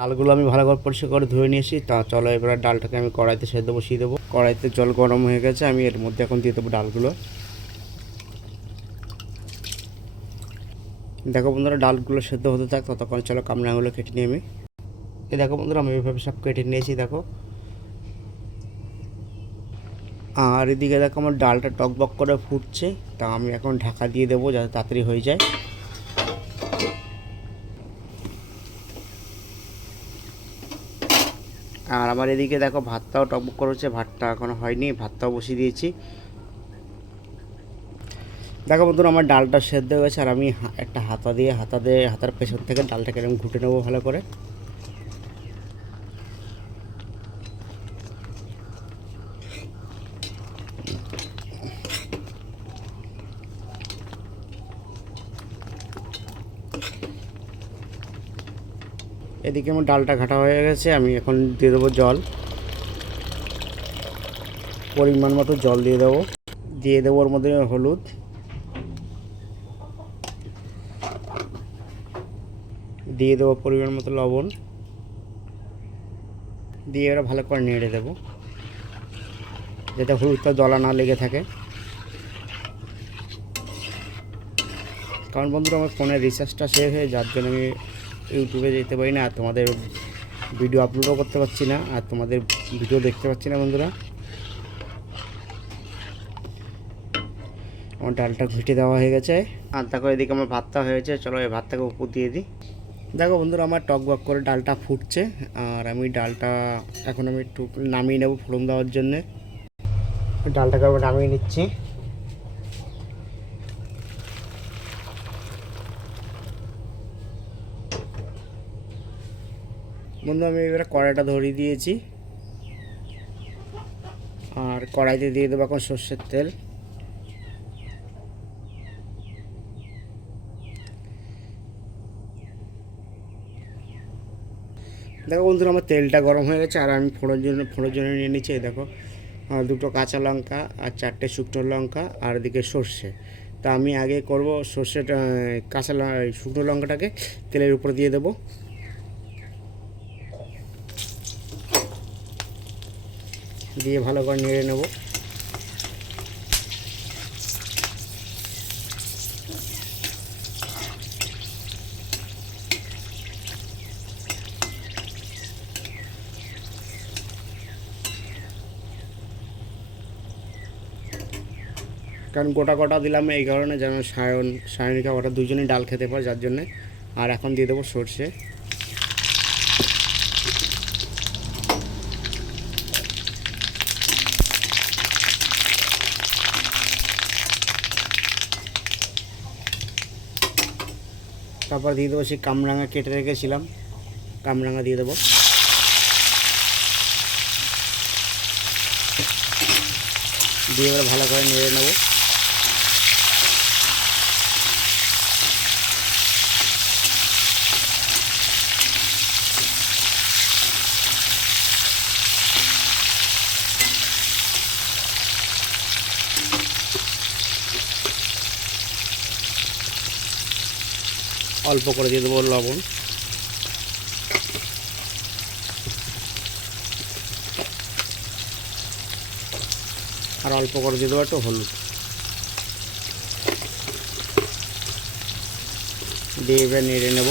ডালগুলো আমি ভালো করে পরিষ্কার করে ধুয়ে নিয়েছি। তা চলো এবার ডালটাকে আমি কড়াইতে সেদ্ধ বসিয়ে দেবো। কড়াইতে জল গরম হয়ে গেছে, আমি এর মধ্যে এখন দিয়ে দেবো ডালগুলো। দেখো বন্ধুরা, ডালগুলো সেদ্ধ হতে থাক, ততক্ষণ চলো কামড়াগুলো কেটে নিয়ে আমি। এই দেখো বন্ধুরা, আমি এইভাবে সব কেটে নিয়েছি, দেখো। আর এদিকে দেখো আমার ডালটা টকবক করে ফুটছে, তা আমি এখন ঢাকা দিয়ে দেবো যাতে তাড়াতাড়ি হয়ে যায়। আর আমার এদিকে দেখো, ভাতটাও টকবক করেছে ভাতটা এখনও হয়নি, ভাতটাও বসিয়ে দিয়েছি। দেখো বন্ধুরা, আমার ডালটা সেদ্ধ হয়ে গেছে, আর আমি একটা হাতা দিয়ে হাতা দিয়ে, হাতার পেছন থেকে ডালটাকে এরকম ঘুটে নেব ভালো করে। এদিকে আমার ডালটা ঘাটা হয়ে গেছে, আমি এখন দিয়ে দেবো জল। পরিমাণ মতো জল দিয়ে দেবো। দিয়ে দেবো ওর মধ্যে হলুদ। দিয়ে দেবো পরিমাণ মতো লবণ। দিয়ে এবার ভালো করে নেড়ে দেবো, যাতে হলুদটা দলা না লেগে থাকে। কারণ বন্ধুরা, আমার ফোনের রিচার্জটা শেষ হয়ে যার জন্য আমি ইউটিউবে যেতে পারি না, আর তোমাদের ভিডিও আপলোডও করতে পারছি না, আর তোমাদের ভিডিও দেখতে পাচ্ছি না বন্ধুরা। আমার ডালটা ঘুটে দেওয়া হয়ে গেছে। আর দেখো এদিকে আমার ভাতটা হয়েছে, চলো এই ভাতটাকে উপর দিয়ে দিই। দেখো বন্ধুরা, আমার টক বক করে ডালটা ফুটছে, আর আমি ডালটা এখন আমি একটু নামিয়ে নেব ফোড়ন দেওয়ার জন্যে। ডালটাকে আমি নামিয়ে নিচ্ছি। বন্ধু, আমি এবারে কড়াইটা ধরিয়ে দিয়েছি। আর কড়াইতে দিয়ে দেবো এখন সর্ষের তেল। দেখো বন্ধুরা, আমার তেলটা গরম হয়ে গেছে, আর আমি ফোড়ন জন্য ফোড়ন জন্য নিয়ে নিচ্ছি দেখো। দুটো কাঁচা লঙ্কা আর চারটে শুকনো লঙ্কা, আর এদিকে সর্ষে। তা আমি আগে করব সর্ষেটা কাঁচা শুকনো লঙ্কাটাকে তেলের উপর দিয়ে দেবো। দিয়ে ভালো করে নেড়ে নেব। কারণ গোটা গোটা দিলাম এই কারণে যেন সায়ন, সায়নিকা ওরা দুজনেই ডাল খেতে পারে যার জন্যে। আর এখন দিয়ে দেবো সর্ষে। তারপর দিয়ে দেবো সেই কামরাঙা কেটে রেখেছিলাম। কামরাঙা দিয়ে দেবো। দিয়ে এবার ভালো করে নেড়ে নেব। অল্প করে দিয়ে দেবো লবণ। আর অল্প করে দিয়ে দেবো একটু হলুদ। দিয়ে এবার নেড়ে নেব।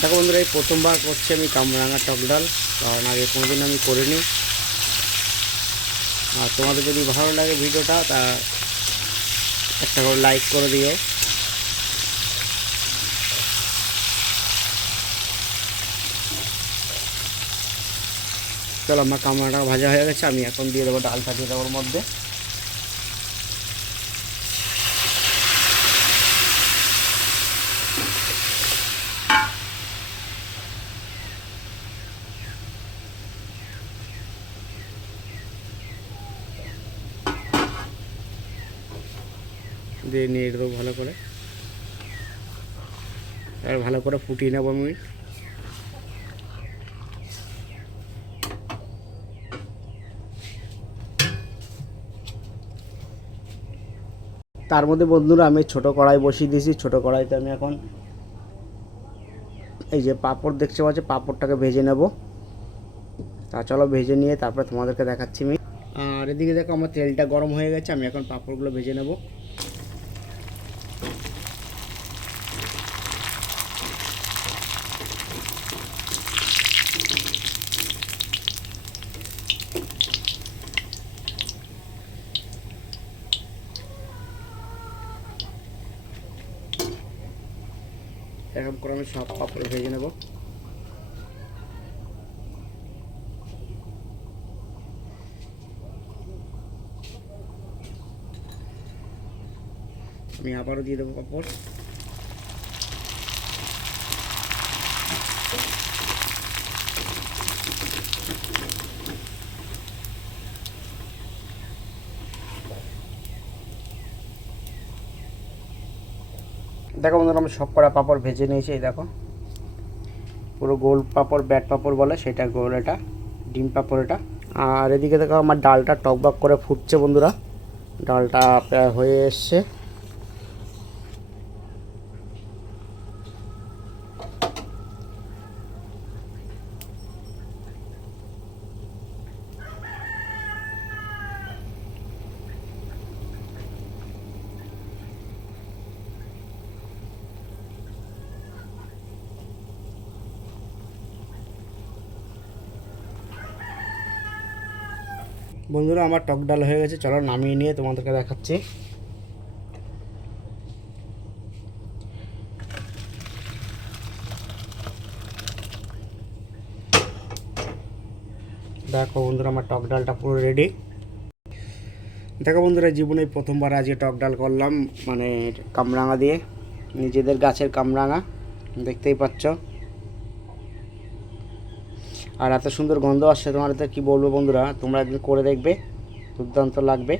দেখো বন্ধুরা, এই প্রথমবার করছি আমি কামরাঙা টক ডাল। কারণ আগে কোনোদিন আমি করিনি। আর তোমাদের যদি ভালো লাগে ভিডিওটা, তা একটা করে লাইক করে দিও। চলো, আমার কামড়াটা ভাজা হয়ে গেছে, আমি এখন দিয়ে দেবো ডালটা দিয়ে দেবোর মধ্যে। দিয়ে নিয়ে দেবো ভালো করে। আর ভালো করে ফুটিয়ে নেব আমি। তার মধ্যে বন্ধুরা আমি ছোট কড়াই বসিয়ে দিয়েছি। ছোট কড়াইতে আমি এখন এই যে পাঁপড় দেখতে পাচ্ছি, পাঁপড়টাকে ভেজে নেব। তা চলো ভেজে নিয়ে তারপরে তোমাদেরকে দেখাচ্ছি আমি। আর এদিকে দেখো আমার তেলটা গরম হয়ে গেছে, আমি এখন পাঁপড়গুলো ভেজে নেব। এরকম করে আমি সব পাপড় ভেজে নেব। আমি আবারও দিয়ে দেবো পাঁপড়। দেখো বন্ধুরা, আমি সব করা পাঁপড় ভেজে নিয়েছি, এই দেখো। পুরো গোল পাঁপড়, ব্যাট পাঁপড় বলে, সেটা গোল এটা, ডিম পাঁপড় এটা। আর এদিকে দেখো, আমার ডালটা টকবক করে ফুটছে বন্ধুরা। ডালটা হয়ে এসছে। বন্ধুরা, আমার টক ডাল হয়ে গেছে। চলো নামিয়ে নিয়ে তোমাদেরকে দেখাচ্ছি। দেখো বন্ধুরা, আমার টক ডালটা পুরো রেডি দেখো বন্ধুরা, জীবনে প্রথমবার আজকে টক ডাল করলাম মানে কামরাঙা দিয়ে। নিজেদের গাছের কামরাঙা, দেখতেই পাচ্ছ। আর এত সুন্দর গন্ধ আসছে তোমার কি বলব বন্ধুরা? তোমরা একদিন করে দেখবে, দুর্দান্ত লাগবে।